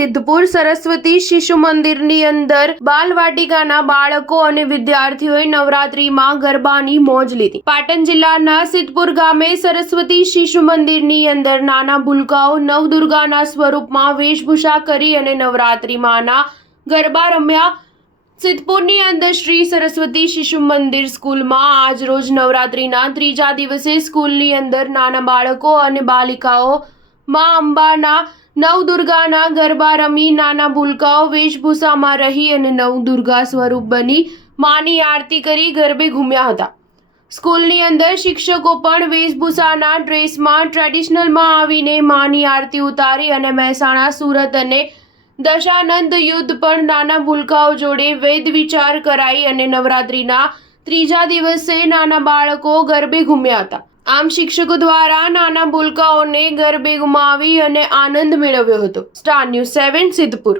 સિદ્ધપુર સરસ્વતી શિશુ મંદિરની અંદર બાલવાટિકાના બાળકો અને વિદ્યાર્થીઓએ નવરાત્રીમાં ગરબાની મોજ લીધી। પાટણ જિલ્લાના સિદ્ધપુર ગામે સરસ્વતી શિશુ મંદિરની અંદર નાના ભૂલકાઓ નવદુર્ગાના સ્વરૂપમાં વેશભૂષા કરી અને નવરાત્રીમાંના ગરબા રમ્યા। સિદ્ધપુરની અંદર શ્રી સરસ્વતી શિશુ મંદિર સ્કૂલમાં આજ રોજ નવરાત્રીના ત્રીજા દિવસે સ્કૂલની અંદર નાના બાળકો અને બાલિકાઓ માં અંબાના નવદુર્ગાના ગરબા રમી નાના ભૂલકાઓ વેશભૂષામાં રહી અને નવદુર્ગા સ્વરૂપ બની માની આરતી કરી ગરબે ઘૂમ્યા હતા। સ્કૂલની અંદર શિક્ષકો પણ વેશભૂષાના ડ્રેસમાં ટ્રેડિશનલમાં આવીને માની આરતી ઉતારી અને મહેસાણા, સુરત અને દશાનંદ યુદ્ધ પણ નાના ભૂલકાઓ જોડે વેદ વિચાર કરાઈ અને નવરાત્રીના ત્રીજા દિવસે નાના બાળકો ગરબે ઘૂમ્યા હતા। આમ શિક્ષકો દ્વારા નાના ભૂલકાઓને ગરબે ઘુમાવી અને આનંદ મેળવ્યો હતો। Star News 7 Siddhpur.